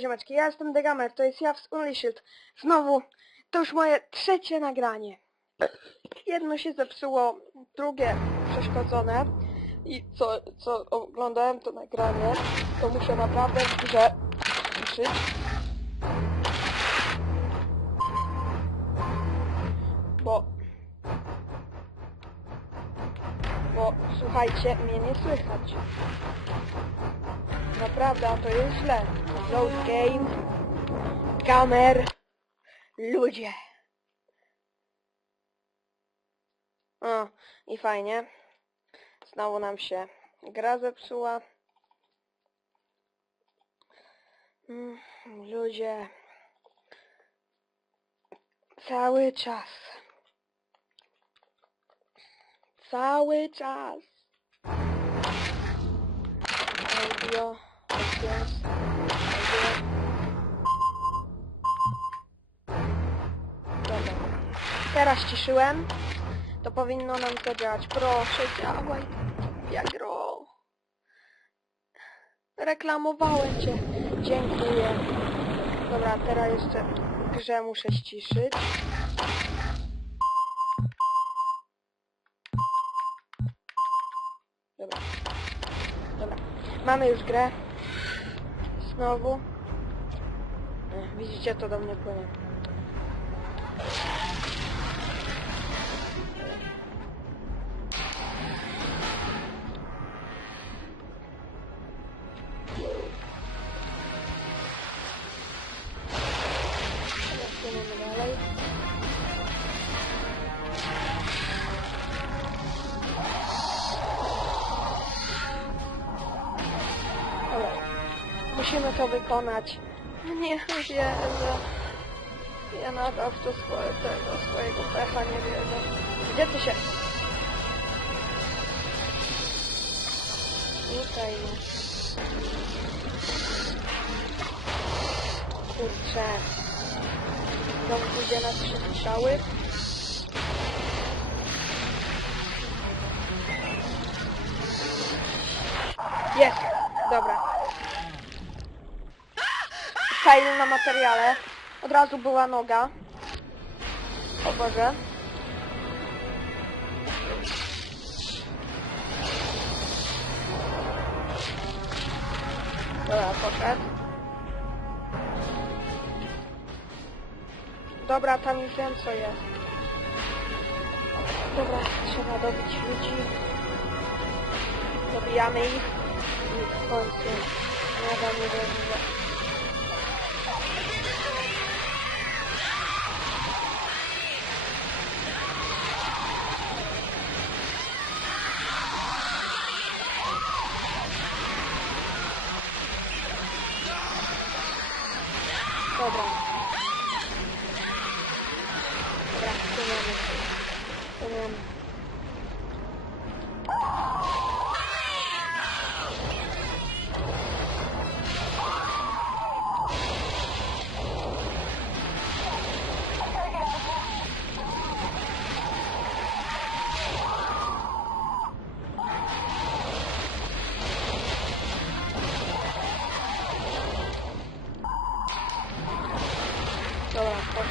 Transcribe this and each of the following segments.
ziomeczki, ja jestem Degamer, to jest ja w Unleashed. Znowu, to już moje trzecie nagranie. Jedno się zepsuło, drugie przeszkodzone. I co, co oglądałem to nagranie, to muszę naprawdę w grze. Bo... Bo, słuchajcie, mnie nie słychać. Naprawdę, a to jest źle. Load game, kamer, ludzie. O, i fajnie. Znowu nam się gra zepsuła. Mm, ludzie. Cały czas. Cały czas. Dobra. Teraz ciszyłem. To powinno nam zadziałać. Proszę, działaj. Jagro. Reklamowałem cię. Dziękuję. Dobra, teraz jeszcze grze muszę ściszyć. Dobra. Dobra. Mamy już grę. Znowu. Ech, Widzicie, to do mnie płynie. Musimy to wykonać. Nie wierzę. Ja nadal w to swoje, tego swojego pecha nie wierzę. Gdzie ty się? Tutaj no. Kurczę. Znowu pójdzie na trzy strzały. Jest! Dobra. Fail na materiale. Od razu była noga. O Boże. Dobra, poszedł. Dobra, tam już wiem co jest. Dobra, trzeba dobić ludzi. Dobijamy ich. I w końcu. Nadal nie wiem, że...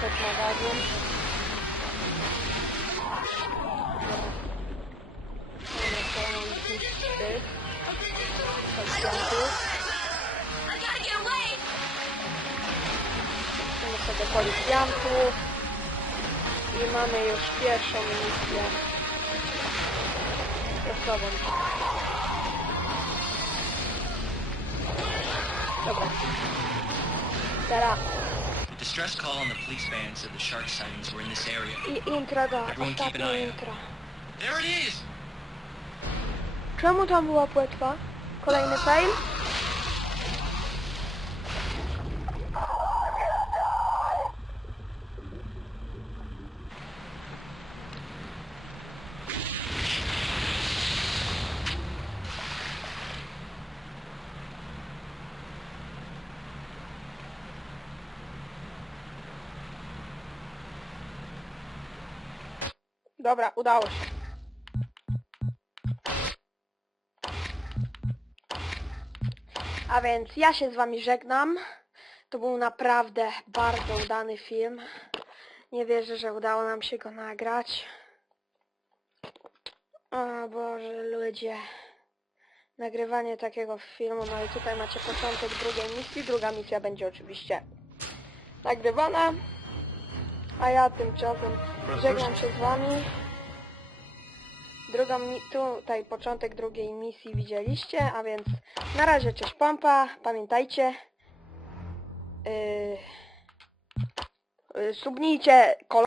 Poszedł magazyn. Dobra, to mam jakiś tych pacjentów. Mamy policjantów. I mamy już pierwszą misję. Sobą. Dobra. Teraz Distress call on the police van said the shark sightings were in this area. i intro do Everyone keep an eye out. intro. There it is! Czemu tam była płetwa? Kolejny fail? Dobra, udało się. A więc ja się z wami żegnam. To był naprawdę bardzo udany film. Nie wierzę, że udało nam się go nagrać. O Boże, ludzie. Nagrywanie takiego filmu, no i tutaj macie początek drugiej misji. Druga misja będzie oczywiście nagrywana. A ja tymczasem żegnam się z wami. Drugą mi tutaj początek drugiej misji widzieliście, a więc na razie cześć pompa, pamiętajcie. Yy, subnijcie kolor